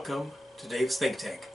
Welcome to Dave's Think Tank.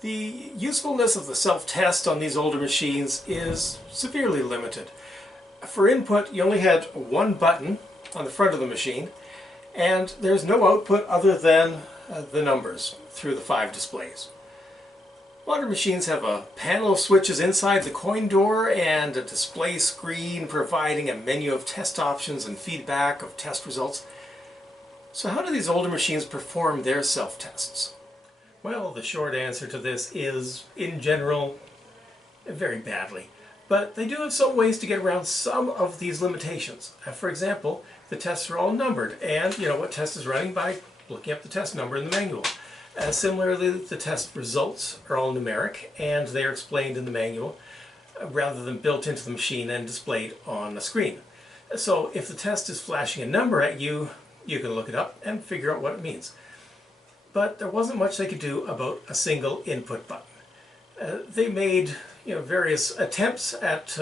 The usefulness of the self-test on these older machines is severely limited. For input, you only had one button on the front of the machine, and there's no output other than the numbers through the 5 displays. Modern machines have a panel of switches inside the coin door and a display screen providing a menu of test options and feedback of test results. So how do these older machines perform their self-tests? Well, the short answer to this is, in general, very badly. But they do have some ways to get around some of these limitations. For example, the tests are all numbered, and you know what test is running by looking up the test number in the manual. Similarly, the test results are all numeric, and they are explained in the manual rather than built into the machine and displayed on a screen. So if the test is flashing a number at you, you can look it up and figure out what it means. But there wasn't much they could do about a single input button. They made various attempts at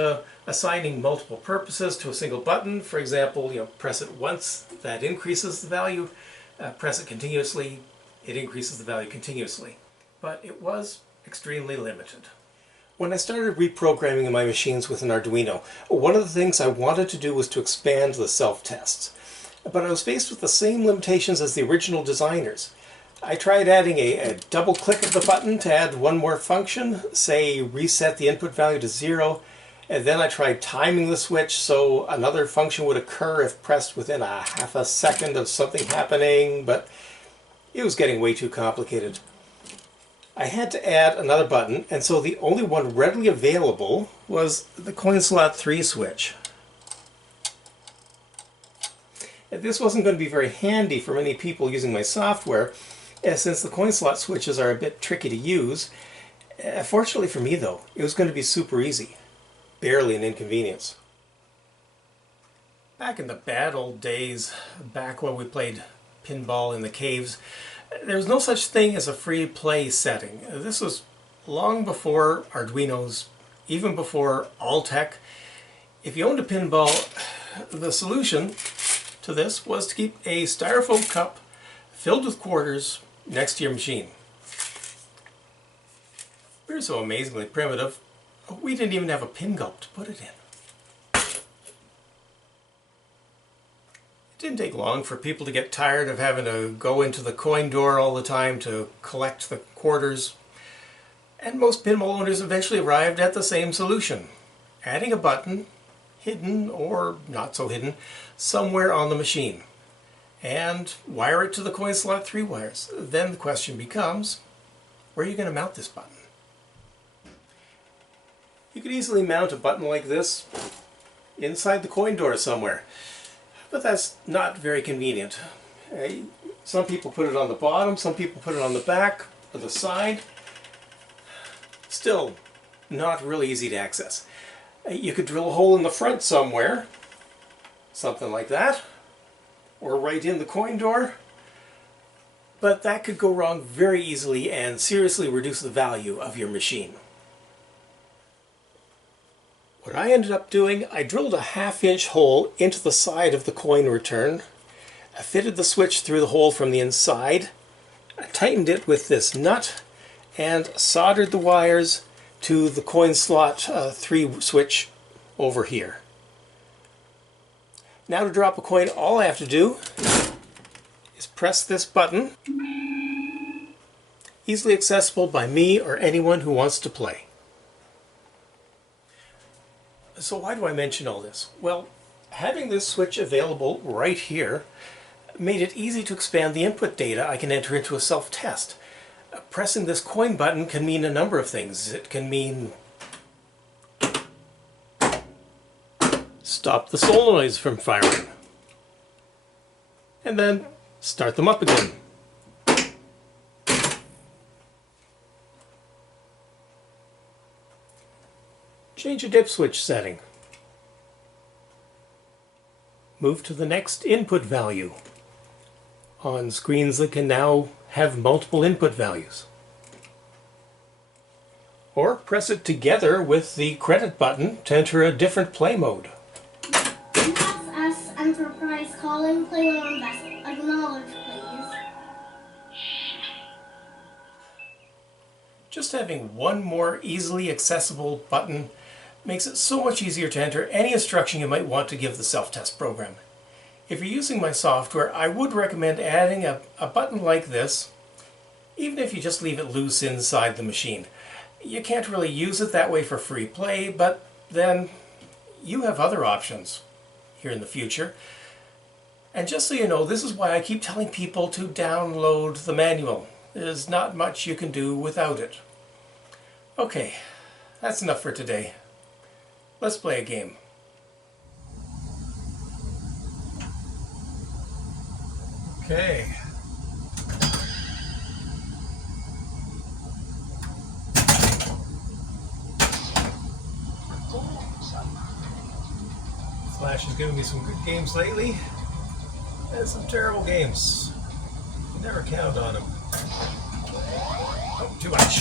assigning multiple purposes to a single button. For example, press it once, that increases the value. Press it continuously, it increases the value continuously. But it was extremely limited. When I started reprogramming my machines with an Arduino, one of the things I wanted to do was to expand the self-tests. But I was faced with the same limitations as the original designers. I tried adding a double click of the button to add one more function, say reset the input value to 0, and then I tried timing the switch so another function would occur if pressed within a half a second of something happening, but it was getting way too complicated. I had to add another button, and so the only one readily available was the coin slot 3 switch. This wasn't going to be very handy for many people using my software, since the coin slot switches are a bit tricky to use. Fortunately for me though, it was going to be super easy. Barely an inconvenience. Back in the bad old days, back when we played pinball in the caves, there was no such thing as a free play setting. This was long before Arduinos, even before Alltech. If you owned a pinball, the solution to this was to keep a styrofoam cup filled with quarters next to your machine. We were so amazingly primitive, we didn't even have a pin gulp to put it in. It didn't take long for people to get tired of having to go into the coin door all the time to collect the quarters, and most pinball owners eventually arrived at the same solution: adding a button, hidden or not so hidden, somewhere on the machine, and wire it to the coin slot 3 wires. Then the question becomes, where are you going to mount this button? You could easily mount a button like this inside the coin door somewhere, but that's not very convenient. Some people put it on the bottom, some people put it on the back or the side. Still not really easy to access. You could drill a hole in the front somewhere, something like that, or right in the coin door, but that could go wrong very easily and seriously reduce the value of your machine. What I ended up doing, I drilled a 1/2-inch hole into the side of the coin return, I fitted the switch through the hole from the inside, I tightened it with this nut, and soldered the wires to the coin slot 3 switch over here. Now to drop a coin, all I have to do is press this button, easily accessible by me or anyone who wants to play. So why do I mention all this? Well, having this switch available right here made it easy to expand the input data I can enter into a self-test. Pressing this coin button can mean a number of things. It can mean stop the solenoids from firing, and then start them up again. Change a dip switch setting. Move to the next input value on screens that can now have multiple input values. Or press it together with the credit button to enter a different play mode. Enterprise calling, play on vessel. Acknowledge, please. Just having one more easily accessible button makes it so much easier to enter any instruction you might want to give the self-test program. If you're using my software, I would recommend adding a button like this, even if you just leave it loose inside the machine. You can't really use it that way for free play, but then you have other options here in the future. And just so you know, this is why I keep telling people to download the manual. There's not much you can do without it. Okay, that's enough for today. Let's play a game. Okay. Flash has given me some good games lately, and some terrible games. You never count on him. Oh, too much.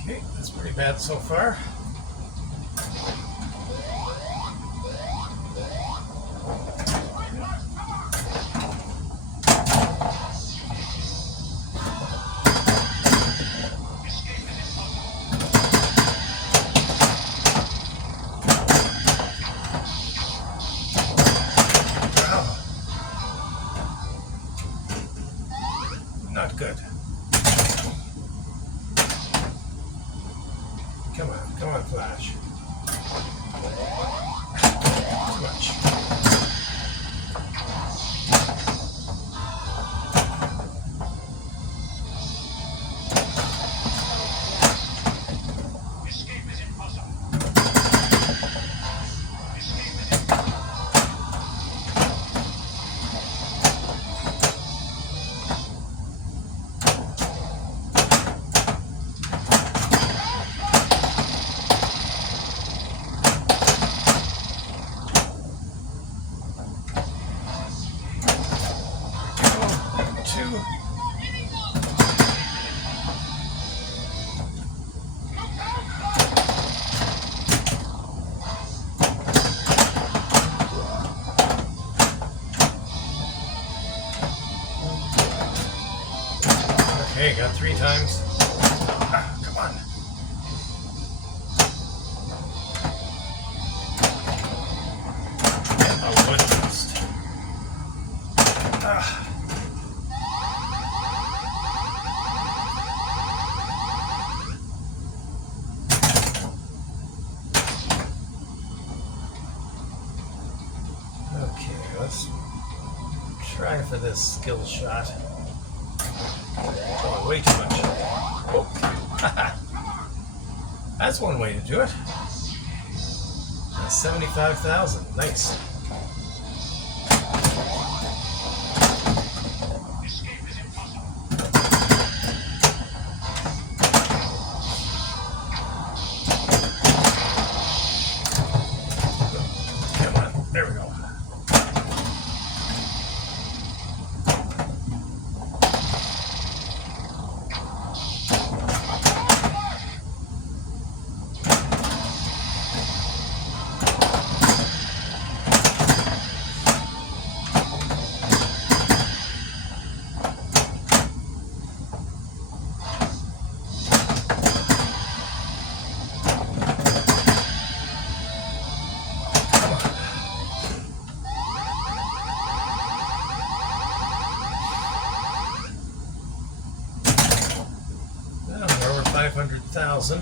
Okay, that's pretty bad so far. Not good. Come on, Flash. Too much. Escape is impossible. Okay, got 3 times. Come on. And a wood dust. Okay, let's try for this skill shot. Oh, way too much. Oh. That's one way to do it. That's 75,000. Nice. Escape is impossible. Come on. There we go. We're over 500,000.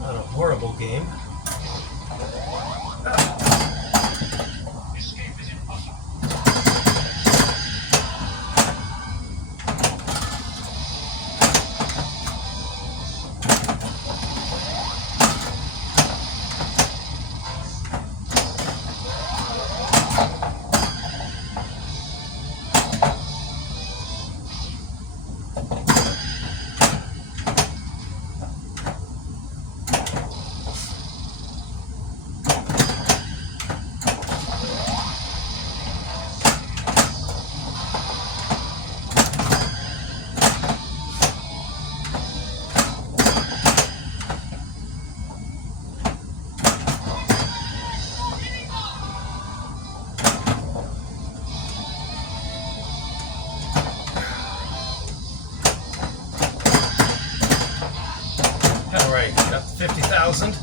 Not a horrible game. Escape is impossible. 1,000.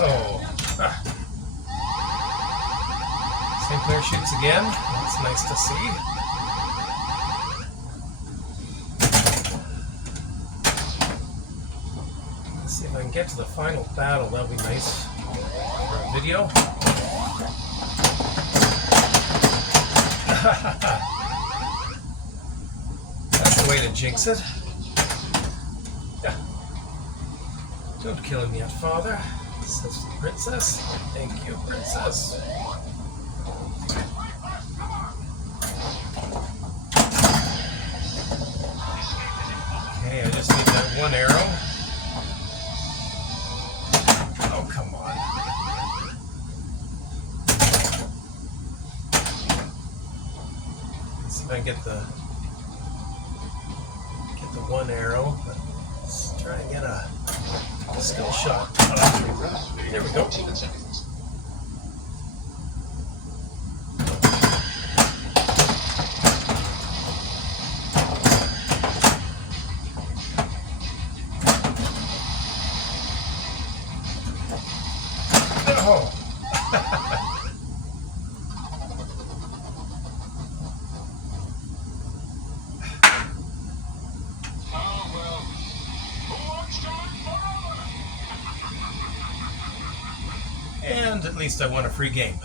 Oh. St. Clair shoots again. That's nice to see. Let's see if I can get to the final battle. That'll be nice for a video. That's the way to jinx it. Yeah. Don't kill him yet, Father, says the princess. Thank you, princess. Okay, I just need that one arrow. Oh, come on. Let's see if I can get the one arrow. Let's try and get a skill shot. There we go. 14 seconds. Oh. Oh, well. Who wants to live forever? And at least I won a free game.